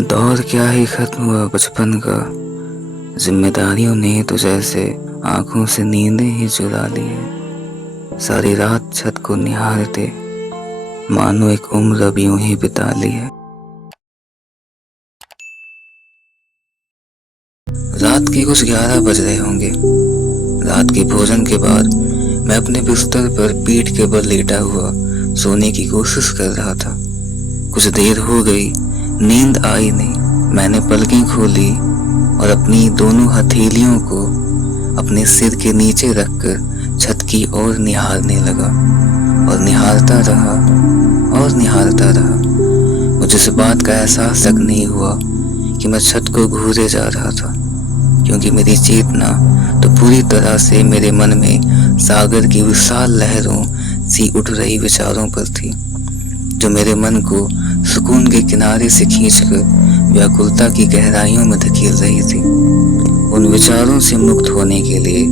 दौर क्या ही खत्म हुआ बचपन का। जिम्मेदारियों ने तो जैसे आंखों से नींदें ही चुरा ली है। सारी रात छत को निहारते मानो एक उम्र अब यूं ही बिता ली है। रात के कुछ 11 बज रहे होंगे। रात के भोजन के बाद मैं अपने बिस्तर पर पीठ के बल लेटा हुआ सोने की कोशिश कर रहा था। कुछ देर हो गई, नींद आई नहीं। मैंने पलकें खोली और अपनी दोनों हथेलियों को अपने सिर के नीचे रखकर छत की ओर निहारने लगा और निहारता रहा और निहारता रहा। मुझे इस बात का एहसास तक नहीं हुआ कि मैं छत को घूरे जा रहा था, क्योंकि मेरी चेतना तो पूरी तरह से मेरे मन में सागर की विशाल लहरों सी उठ रही विचारों पर थी, जो मेरे मन को सुकून के किनारे से खींचकर व्याकुलता की गहराइयों में धकेल रही थी। उन विचारों से मुक्त होने के लिए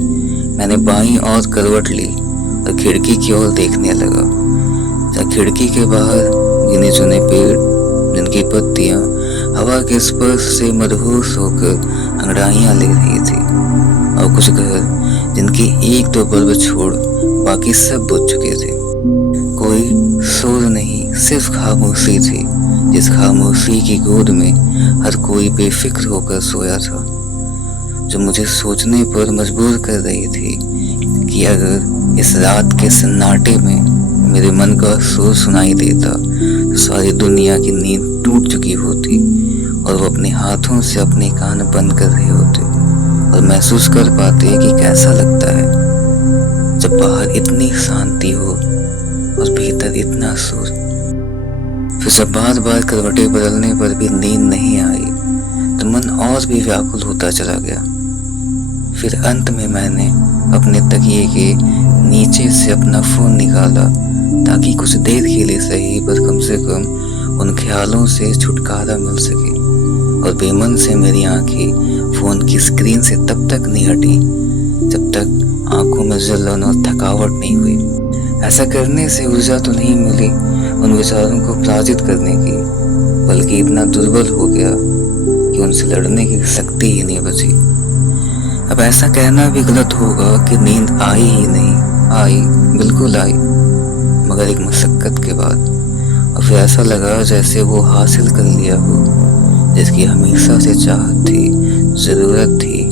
मैंने बाईं ओर करवट ली और खिड़की की ओर देखने लगा, जहाँ खिड़की के बाहर गिने चुने पेड़, जिनकी पत्तियां हवा के स्पर्श से मदहोश होकर अंगड़ाइयां ले रही थी, और कुछ घर जिनके एक दो बल्ब छोड़ बाकी सब बुझ चुके थे। कोई शोर नहीं, सिर्फ खामोशी थी, जिस खामोशी की गोद में हर कोई बेफिक्र होकर सोया था, जो मुझे सोचने पर मजबूर कर रही थी कि अगर इस रात के सन्नाटे में मेरे मन का शोर सुनाई देता तो सारी दुनिया की नींद टूट चुकी होती और वो अपने हाथों से अपने कान बंद कर रहे होते और महसूस कर पाते कि कैसा लगता है जब बाहर इतनी शांति हो और भीतर इतना शोर। फिर जब बार बार करवटें बदलने पर भी नींद नहीं आई तो मन और भी व्याकुल होता चला गया। फिर अंत में मैंने अपने तकिए के नीचे से अपना फोन निकाला, ताकि कुछ देर के लिए सही पर कम से कम उन ख्यालों से छुटकारा मिल सके। और बेमन से मेरी आंखें फोन की स्क्रीन से तब तक नहीं हटी जब तक आंखों में जलन और थकावट नहीं हुई। ऐसा करने से ऊर्जा तो नहीं मिली उन विचारों को पराजित करने की, बल्कि इतना दुर्बल हो गया कि उनसे लड़ने की शक्ति ही नहीं बची। अब ऐसा कहना भी गलत होगा कि नींद आई ही नहीं, आई, बिल्कुल आई, मगर एक मशक्कत के बाद। और फिर ऐसा लगा जैसे वो हासिल कर लिया हो जिसकी हमेशा से चाहत थी, जरूरत थी